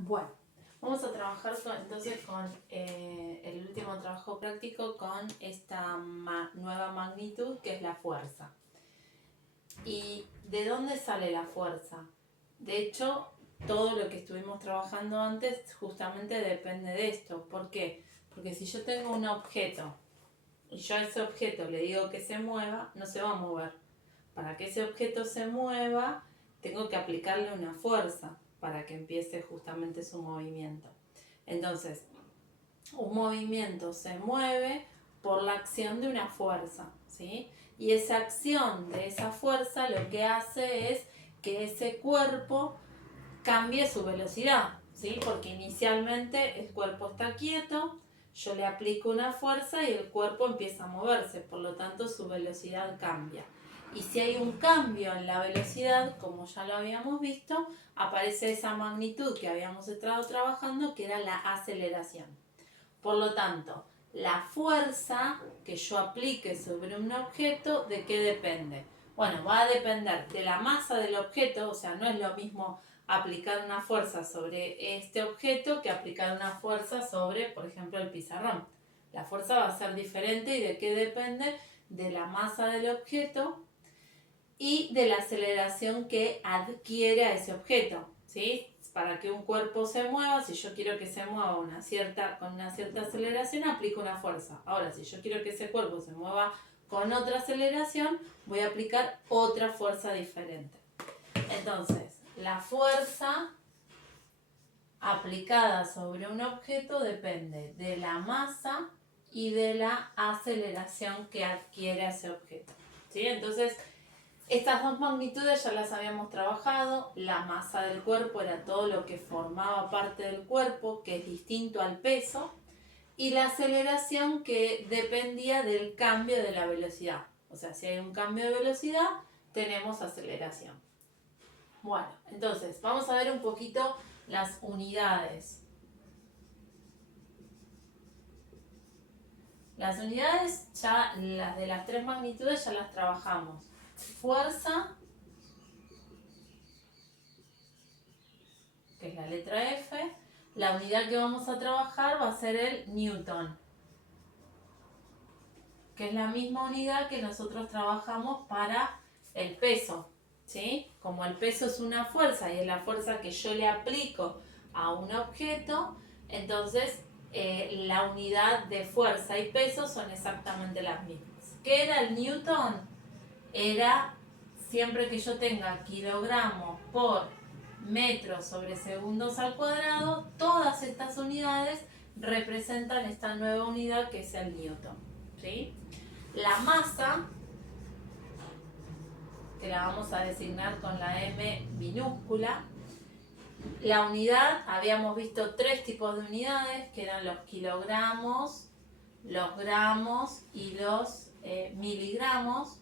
Bueno, vamos a trabajar entonces con el último trabajo práctico con esta nueva magnitud que es la fuerza. ¿Y de dónde sale la fuerza? De hecho, todo lo que estuvimos trabajando antes justamente depende de esto. ¿Por qué? Porque si yo tengo un objeto y yo a ese objeto le digo que se mueva, no se va a mover. Para que ese objeto se mueva, tengo que aplicarle una fuerza para que empiece justamente su movimiento. Entonces, un movimiento se mueve por la acción de una fuerza, ¿sí? Y esa acción de esa fuerza lo que hace es que ese cuerpo cambie su velocidad, ¿sí? Porque inicialmente el cuerpo está quieto, yo le aplico una fuerza y el cuerpo empieza a moverse, por lo tanto su velocidad cambia. Y si hay un cambio en la velocidad, como ya lo habíamos visto, aparece esa magnitud que habíamos estado trabajando, que era la aceleración. Por lo tanto, la fuerza que yo aplique sobre un objeto, ¿de qué depende? Bueno, va a depender de la masa del objeto, o sea, no es lo mismo aplicar una fuerza sobre este objeto que aplicar una fuerza sobre, por ejemplo, el pizarrón. La fuerza va a ser diferente y de qué depende de la masa del objeto y de la aceleración que adquiere a ese objeto, ¿sí? Para que un cuerpo se mueva, si yo quiero que se mueva con una cierta aceleración, aplico una fuerza. Ahora, si yo quiero que ese cuerpo se mueva con otra aceleración, voy a aplicar otra fuerza diferente. Entonces, la fuerza aplicada sobre un objeto depende de la masa y de la aceleración que adquiere ese objeto, ¿sí? Entonces, estas dos magnitudes ya las habíamos trabajado. La masa del cuerpo era todo lo que formaba parte del cuerpo, que es distinto al peso, y la aceleración que dependía del cambio de la velocidad. O sea, si hay un cambio de velocidad, tenemos aceleración. Bueno, entonces vamos a ver un poquito las unidades. Las unidades, ya las de las tres magnitudes ya las trabajamos. Fuerza, que es la letra F. La unidad que vamos a trabajar va a ser el Newton, que es la misma unidad que nosotros trabajamos para el peso, ¿sí? Como el peso es una fuerza y es la fuerza que yo le aplico a un objeto, entonces la unidad de fuerza y peso son exactamente las mismas. ¿Qué era el Newton? Era siempre que yo tenga kilogramos por metros sobre segundos al cuadrado, todas estas unidades representan esta nueva unidad que es el Newton, ¿sí? La masa, que la vamos a designar con la M minúscula. La unidad, habíamos visto tres tipos de unidades, que eran los kilogramos, los gramos y los miligramos.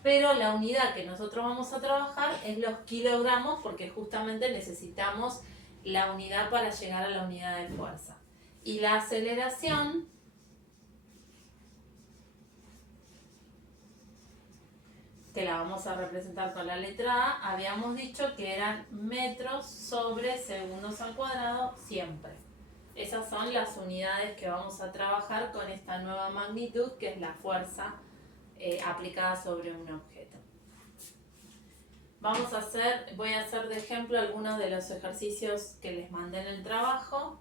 Pero la unidad que nosotros vamos a trabajar es los kilogramos, porque justamente necesitamos la unidad para llegar a la unidad de fuerza. Y la aceleración, que la vamos a representar con la letra A, habíamos dicho que eran metros sobre segundos al cuadrado siempre. Esas son las unidades que vamos a trabajar con esta nueva magnitud, que es la fuerza aplicada sobre un objeto. Voy a hacer de ejemplo algunos de los ejercicios que les mandé en el trabajo.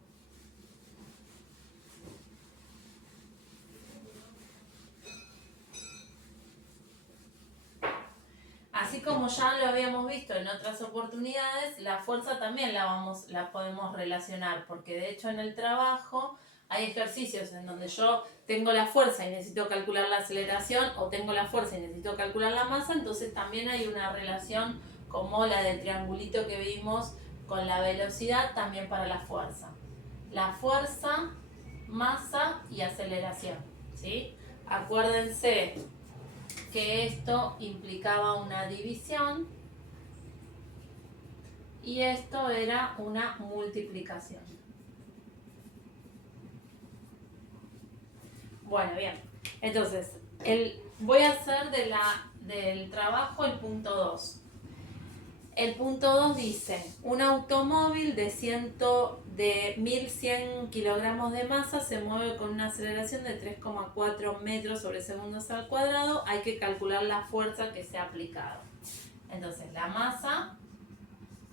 Así como ya lo habíamos visto en otras oportunidades, la fuerza también la podemos relacionar, porque de hecho en el trabajo hay ejercicios en donde yo tengo la fuerza y necesito calcular la aceleración, o tengo la fuerza y necesito calcular la masa, entonces también hay una relación como la del triangulito que vimos con la velocidad también para la fuerza. La fuerza, masa y aceleración, ¿sí? Acuérdense que esto implicaba una división y esto era una multiplicación. Bueno, bien. Entonces, voy a hacer del trabajo el punto 2. El punto 2 dice, un automóvil de 1100 kilogramos de masa se mueve con una aceleración de 3,4 metros sobre segundos al cuadrado. Hay que calcular la fuerza que se ha aplicado. Entonces, la masa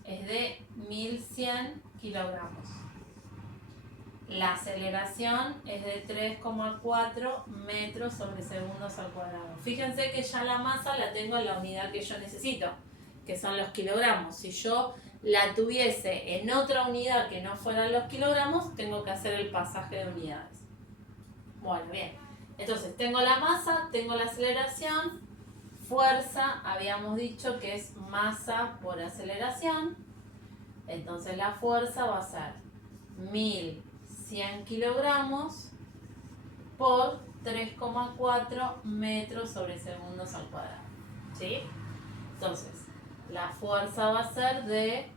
es de 1100 kilogramos. La aceleración es de 3,4 metros sobre segundos al cuadrado. Fíjense que ya la masa la tengo en la unidad que yo necesito, que son los kilogramos. Si yo la tuviese en otra unidad que no fueran los kilogramos, tengo que hacer el pasaje de unidades. Bueno, bien. Entonces, tengo la masa, tengo la aceleración, fuerza, habíamos dicho que es masa por aceleración. Entonces, la fuerza va a ser 1100 kilogramos por 3,4 metros sobre segundos al cuadrado. ¿Sí? Entonces, la fuerza va a ser de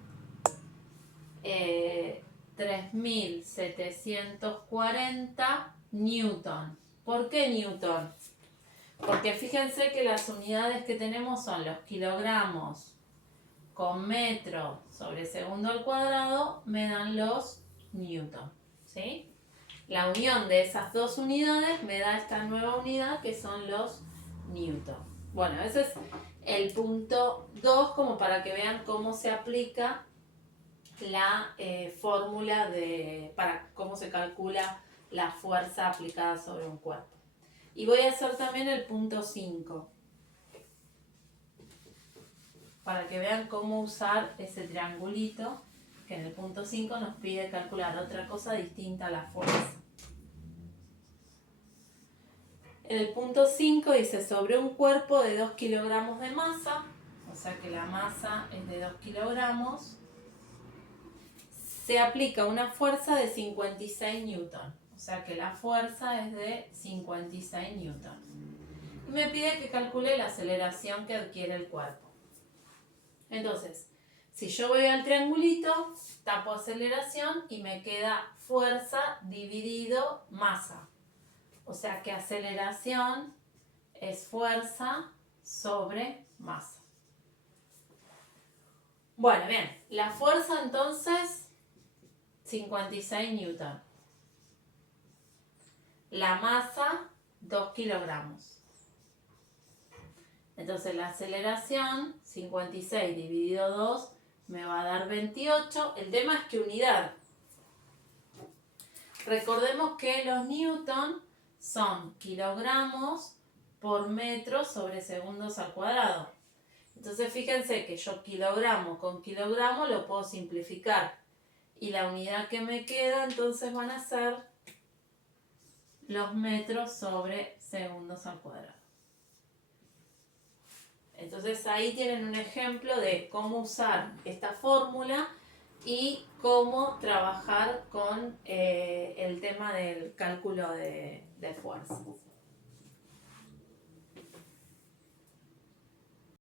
3740 newton. ¿Por qué newton? Porque fíjense que las unidades que tenemos son los kilogramos con metro sobre segundo al cuadrado, me dan los newton. ¿Sí? La unión de esas dos unidades me da esta nueva unidad que son los newton. Bueno, ese es el punto 2, como para que vean cómo se aplica la fórmula para cómo se calcula la fuerza aplicada sobre un cuerpo. Y voy a hacer también el punto 5, para que vean cómo usar ese triangulito, que en el punto 5 nos pide calcular otra cosa distinta a la fuerza. En el punto 5 dice, sobre un cuerpo de 2 kilogramos de masa, o sea que la masa es de 2 kilogramos, se aplica una fuerza de 56 newton. O sea que la fuerza es de 56 newton. Y me pide que calcule la aceleración que adquiere el cuerpo. Entonces, si yo voy al triangulito, tapo aceleración y me queda fuerza dividido masa. O sea que aceleración es fuerza sobre masa. Bueno, bien, la fuerza entonces 56 newton. La masa 2 kilogramos. Entonces la aceleración 56 dividido 2 me va a dar 28. El tema es que unidad. Recordemos que los newton son kilogramos por metro sobre segundos al cuadrado. Entonces fíjense que yo kilogramo con kilogramo lo puedo simplificar. Y la unidad que me queda entonces van a ser los metros sobre segundos al cuadrado. Entonces ahí tienen un ejemplo de cómo usar esta fórmula y cómo trabajar con el tema del cálculo de fuerzas.